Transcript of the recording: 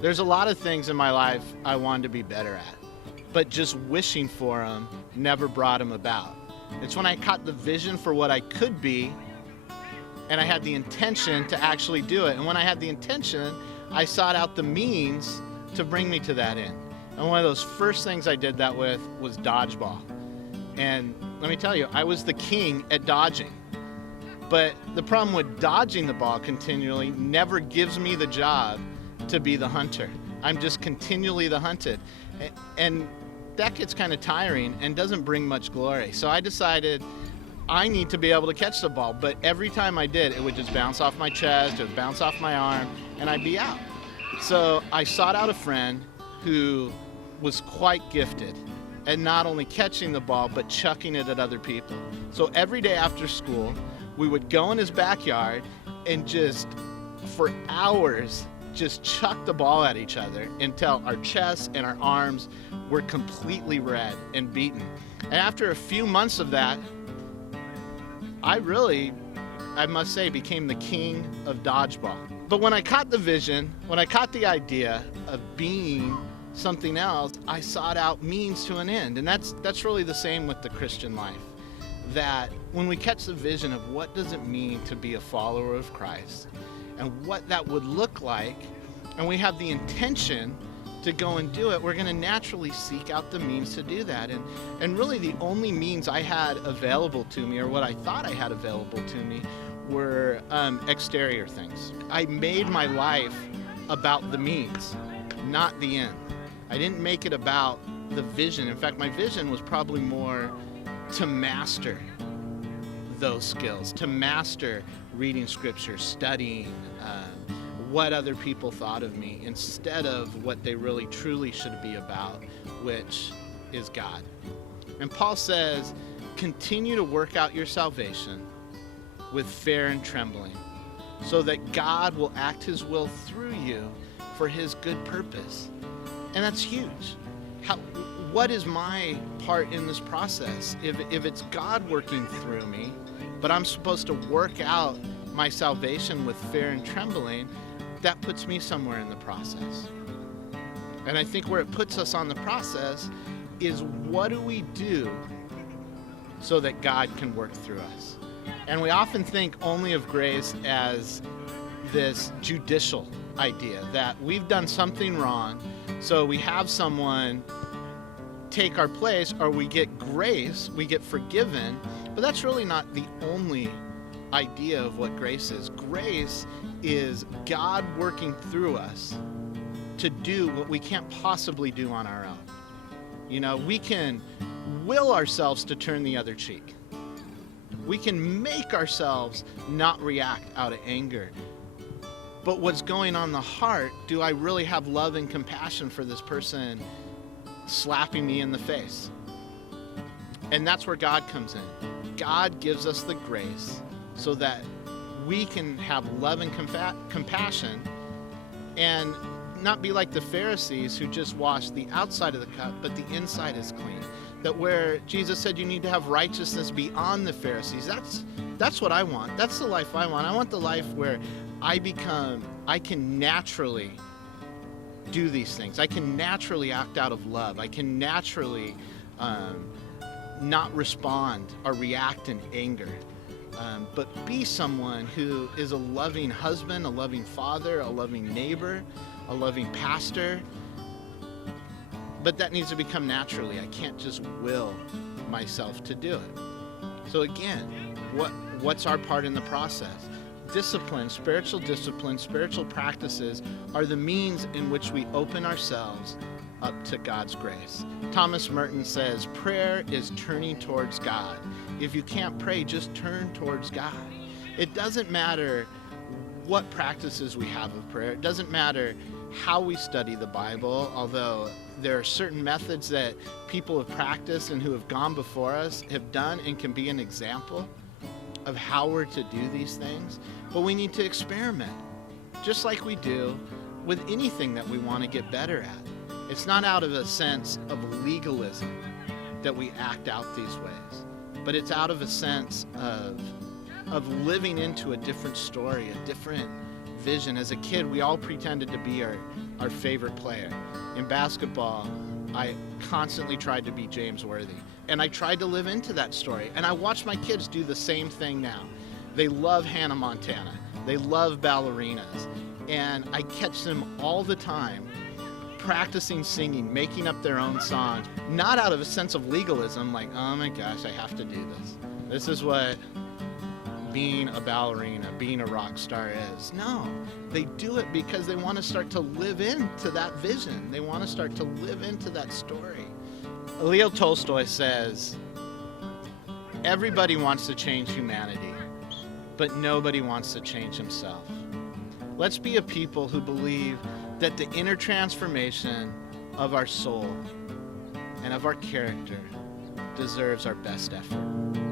There's a lot of things in my life I wanted to be better at, but just wishing for them never brought them about. It's when I caught the vision for what I could be and I had the intention to actually do it. And when I had the intention, I sought out the means to bring me to that end. And one of those first things I did that with was dodgeball. And let me tell you, I was the king at dodging. But the problem with dodging the ball continually never gives me the job to be the hunter. I'm just continually the hunted. And that gets kind of tiring and doesn't bring much glory. So I decided I need to be able to catch the ball. But every time I did, it would just bounce off my chest, it would bounce off my arm, and I'd be out. So I sought out a friend who was quite gifted at not only catching the ball, but chucking it at other people. So every day after school, we would go in his backyard and just, for hours, just chuck the ball at each other until our chests and our arms were completely red and beaten. And after a few months of that, I must say, became the king of dodgeball. But when I caught the vision, when I caught the idea of being something else, I sought out means to an end. And that's really the same with the Christian life. That when we catch the vision of what does it mean to be a follower of Christ and what that would look like, and we have the intention to go and do it, we're going to naturally seek out the means to do that. And really the only means I had available to me, or what I thought I had available to me, were exterior things. I made my life about the means, not the end. I didn't make it about the vision. In fact, my vision was probably more to master those skills, to master reading scripture, studying, what other people thought of me, instead of what they really truly should be about, which is God. And Paul says, continue to work out your salvation with fear and trembling, so that God will act his will through you for his good purpose. And that's huge. What is my part in this process? If it's God working through me, but I'm supposed to work out my salvation with fear and trembling, that puts me somewhere in the process. And I think where it puts us on the process is, what do we do so that God can work through us? And we often think only of grace as this judicial idea that we've done something wrong, so we have someone take our place, or we get grace, we get forgiven. But that's really not the only idea of what grace is. Grace is God working through us to do what we can't possibly do on our own. You know, we can will ourselves to turn the other cheek. We can make ourselves not react out of anger. But what's going on in the heart, do I really have love and compassion for this person slapping me in the face? And that's where God comes in. God gives us the grace so that we can have love and compassion and not be like the Pharisees who just wash the outside of the cup, but the inside is clean. That where Jesus said you need to have righteousness beyond the Pharisees, that's what I want. That's the life I want. I want the life where I can naturally do these things. I can naturally act out of love. I can naturally not respond or react in anger. But be someone who is a loving husband, a loving father, a loving neighbor, a loving pastor. But that needs to become naturally. I can't just will myself to do it. So again, what's our part in the process? Discipline, spiritual practices are the means in which we open ourselves up to God's grace. Thomas Merton says, prayer is turning towards God. If you can't pray, just turn towards God. It doesn't matter what practices we have of prayer. It doesn't matter how we study the Bible, although there are certain methods that people have practiced and who have gone before us have done and can be an example of how we're to do these things. But we need to experiment, just like we do with anything that we want to get better at. It's not out of a sense of legalism that we act out these ways, but it's out of a sense of living into a different story, a different vision. As a kid, we all pretended to be our favorite player. In basketball, I constantly tried to be James Worthy. And I tried to live into that story. And I watch my kids do the same thing now. They love Hannah Montana. They love ballerinas. And I catch them all the time practicing singing, making up their own songs, not out of a sense of legalism, like, oh my gosh, I have to do this. This is what being a ballerina, being a rock star is. No, they do it because they want to start to live into that vision. They want to start to live into that story. Leo Tolstoy says, everybody wants to change humanity, but nobody wants to change himself. Let's be a people who believe that the inner transformation of our soul and of our character deserves our best effort.